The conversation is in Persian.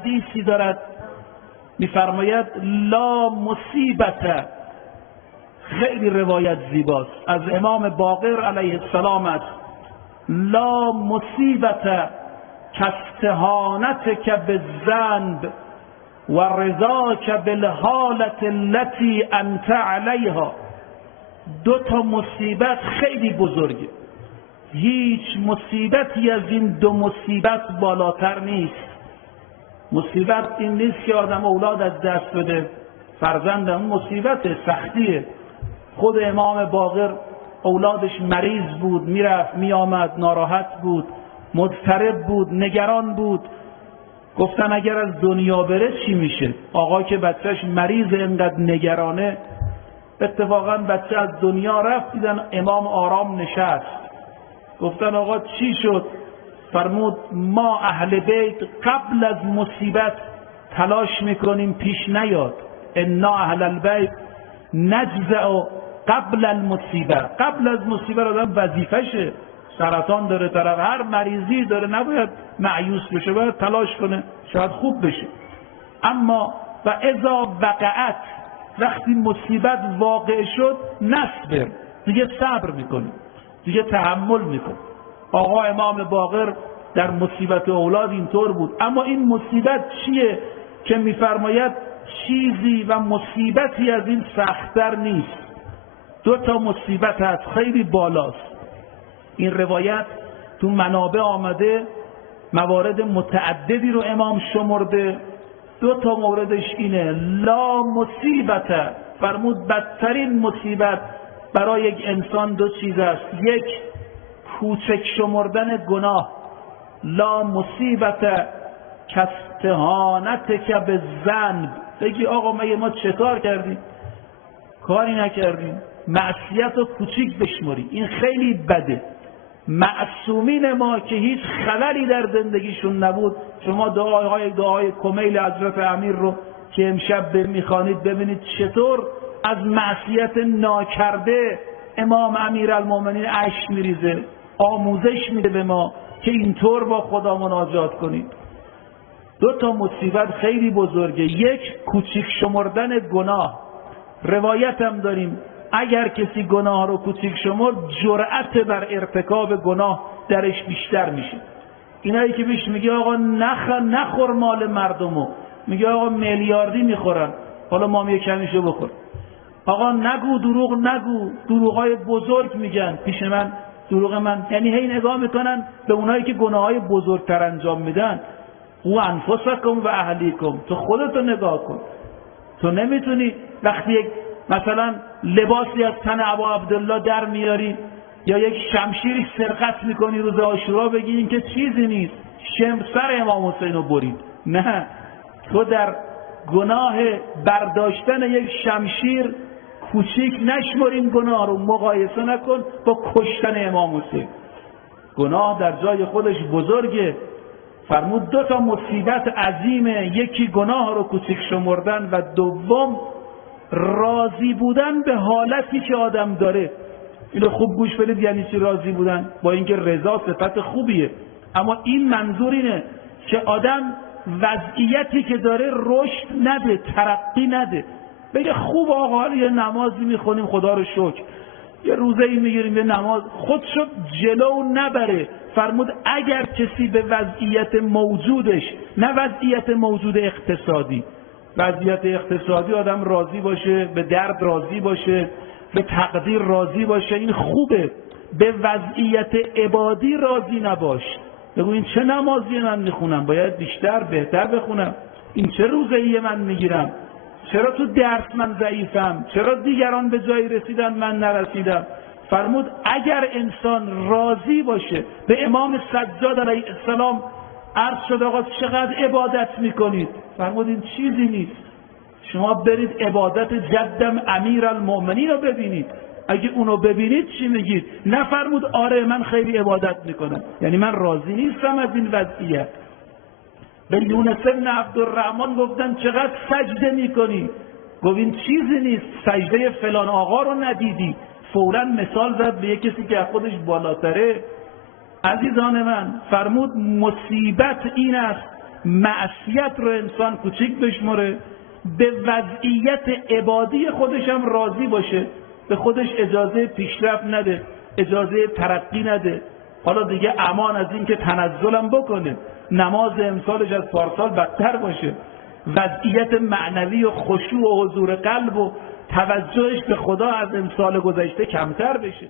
حدیثی دارد میفرماید لا مصیبت، خیلی روایت زیباست، از امام باقر علیه السلام است، لا مصیبت کاستهانتک بالذنب و رضاک بالحالة التي انت علیها. دو تا مصیبت خیلی بزرگه، هیچ مصیبتی از این دو مصیبت بالاتر نیست. مصیبت این نیست که آدم اولاد از دست بده، فرزندم مصیبت سختیه. خود امام باقر اولادش مریض بود، میرفت میآمد، ناراحت بود، مضطرب بود، نگران بود. گفتن اگر از دنیا بره چی میشه؟ آقا که بچهش مریض اینقدر نگرانه. اتفاقا بچه از دنیا رفت، دیدن امام آرام نشست. گفتن آقا چی شد؟ فرمود ما اهل بیت قبل از مصیبت تلاش میکنیم پیش نیاد. انا اهل البیت نجزع قبل المصیبه. قبل از مصیبه آدم وظیفشه، سرطان داره، طرف هر مریضی داره، نباید مایوس بشه، باید تلاش کنه شاید خوب بشه. اما و اذا وقعت، وقتی مصیبت واقع شد نصبر، دیگه صبر میکنه، دیگه تحمل میکنه. آقا امام باقر در مصیبت اولاد اینطور بود. اما این مصیبت چیه که میفرماید چیزی و مصیبتی از این سخت‌تر نیست. دو تا مصیبت هست، خیلی بالاست. این روایت تو منابع آمده، موارد متعددی رو امام شمرده. دو تا موردش اینه، لا مصیبت، فرمود بدترین مصیبت برای یک انسان دو چیز است. یک، کوچک شمردن گناه، لا مصیبت کاستهانتک بالذنب. بگی آقا ما چه کار کردیم؟ کاری نکردیم، معصیت رو کوچیک بشمری، این خیلی بده. معصومین ما که هیچ خللی در زندگیشون نبود، شما دعای کمیل حضرت امیر رو که امشب میخوانید ببینید چطور از معصیت ناکرده امام امیرالمومنین اشک میریزه، آموزش میده به ما که اینطور با خدا مناجات کنید. دو تا مصیبت خیلی بزرگه. یک، کوچیک شمردن گناه. روایت هم داریم اگر کسی گناه رو کوچیک شمرد، جرأت بر ارتکاب گناه درش بیشتر میشه. اینایی که بهش میگه آقا نخور مال مردمو، میگه آقا میلیاردی میخورن، حالا ما هم یک کمیشو بخور. آقا نگو، دروغ نگو، دروغای بزرگ میگن پیش من، دروغ من، یعنی هی نگاه میکنن به اونایی که گناهای بزرگتر انجام میدن. او انفسکم و اهلیکم، تو خودتو نگاه کن. تو نمیتونی وقتی یک مثلا لباسی از تن ابا عبدالله در میاری یا یک شمشیری سرقت میکنی روز عاشورا بگی این که چیزی نیست، سر امام حسین رو برید. نه، تو در گناه برداشتن یک شمشیر کوچیک نشمرین، گناه رو مقایسه نکن با کشتن امام حسین. گناه در جای خودش بزرگه. فرمود دو تا مصیبت عظیمه، یکی گناه رو کوچیک شمردن و دوم راضی بودن به حالتی که آدم داره. اینو خوب گوش بدید، یعنی چی راضی بودن؟ با اینکه رضا صفت خوبیه، اما این منظور اینه که آدم وضعیتی که داره رشد نده، ترقی نده، بگه خوب آقا یه نمازی میخونیم خدا رو شکر، یه روزه‌ای میگیریم، یه نماز، خودشو جلو نبره. فرمود اگر کسی به وضعیت موجودش، نه وضعیت موجود اقتصادی، وضعیت اقتصادی آدم راضی باشه، به درد راضی باشه، به تقدیر راضی باشه، این خوبه. به وضعیت عبادی راضی نباش، بگو این چه نمازی من میخونم، باید بیشتر بهتر بخونم، این چه روزه‌ای من میگیرم، چرا تو درس من ضعیفم، چرا دیگران به جایی رسیدن من نرسیدم. فرمود اگر انسان راضی باشه. به امام سجاد علیه السلام عرض شد آقا چقدر عبادت میکنید؟ فرمود این چیزی نیست، شما برید عبادت جدم امیرالمومنین رو ببینید، اگه اونو ببینید چی میگید؟ نه فرمود آره من خیلی عبادت میکنم، یعنی من راضی نیستم از این وضعیت. به یونس بن عبدالرحمن گفتن چقدر سجده میکنی؟ گفت این چیزی نیست، سجده فلان آقا رو ندیدی؟ فوراً مثال زد به یک کسی که خودش بالاتره. عزیزان من، فرمود مصیبت این است معصیت رو انسان کوچیک بشمره، به وضعیت عبادی خودش هم راضی باشه، به خودش اجازه پیشرفت نده، اجازه ترقی نده. حالا دیگه امان از این که تنزلم بکنه، نماز امسالش از پارسال بدتر باشه، وضعیت معنوی و خشوع و حضور قلب و توجهش به خدا از امسال گذشته کمتر بشه.